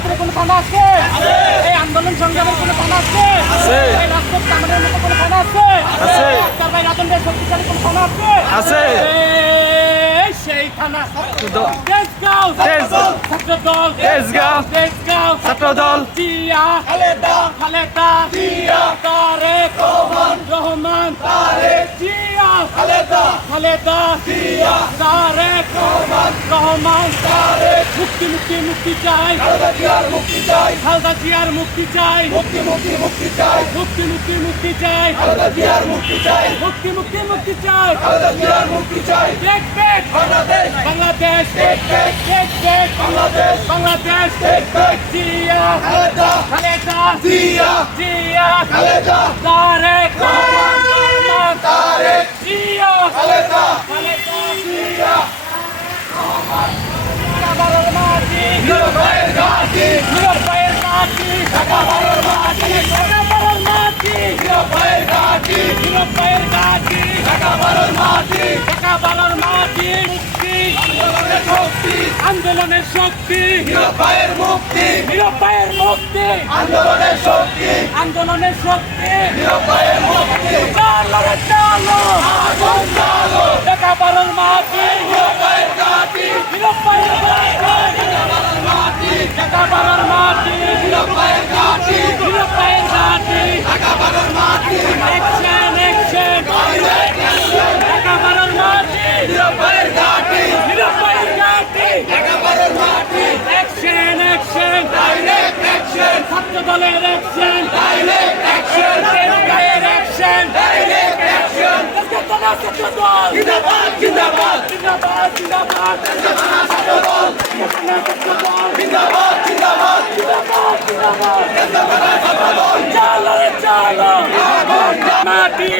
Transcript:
গণতন্ত্রের কোনো থানা আছে? এই আন্দোলন সংগ্রামের কোনো থানা আছে? এই রাষ্ট্র কামানের মতো কোনো থানা আছে? ডাক্তার ভাই রাজন ভাই শক্তিশালী কোনো থানা আছে? এই সেই থানা তেজগাঁও ছাত্রদল, তেজগাঁও ছাত্রদল, জিয়া খালেদা জিয়া, তারেক রহমান, জিয়া খালেদা জিয়া, তারেক রহমান, মুক্তি মুক্তি মুক্তি চাই, খালেদা জিয়ার মুক্তি চাই, খালেদা জিয়ার মুক্তি চাই, মুক্তি মুক্তি মুক্তি চাই, মুক্তি মুক্তি মুক্তি চাই, খালেদা জিয়ার মুক্তি চাই, মুক্তি মুক্তি মুক্তি চাই, খালেদা জিয়ার মুক্তি চাই। Take back Bangladesh, Bangladesh take back, take back Bangladesh, Bangladesh take back, Zia Khaleda Zia, Zia Khaleda, Tarique Rahman, Tarique Zia Khaleda, Khaleda Zia Rahman. Dhaka মাটি, নিরপায়ের ঘাটি, নিরপায়ের ঘাটি, ঢাকা মাটি, ঢাকা মাটি, নিরপায়ের ঘাটি, নিরপায়ের ঘাটি, ঢাকা মাটি, ঢাকা মাটি, মুক্তি আন্দোলনের শক্তি, আন্দোলনের শক্তি, নিরপায়ের মুক্তি, নিরপায়ের মুক্তি, আন্দোলনের শক্তি, আন্দোলনের শক্তি, নিরপায়ের মুক্তি। চলো রে চলো, আগুন জ্বালো, ঢাকা মাটি, নিরপায়ের ঘাটি, নিরপায়ের ঘাটি, ঢাকা মাটি, নিরপায়ের ঘাটি, নিরপায়ের ঘাটি, ঢাকা মাটি, অ্যাকশন অ্যাকশন, ঢাকা মাটি, নিরপায়ের ঘাটি, নিরপায়ের ঘাটি, ঢাকা মাটি, অ্যাকশন অ্যাকশন, ডাইরেক্ট অ্যাকশন, ছাত্র দলের অ্যাকশন, ডাইরেক্ট অ্যাকশন, তেজগাঁয়ের action, direct action, Chhatra Dal জিন্দাবাদ, জিন্দাবাদ, জিন্দাবাদ, জিন্দাবাদ, ছাত্র দল জিন্দাবাদ, জিন্দাবাদ, জিন্দাবাদ, জিন্দাবাদ, চলো রে চলো, মাটি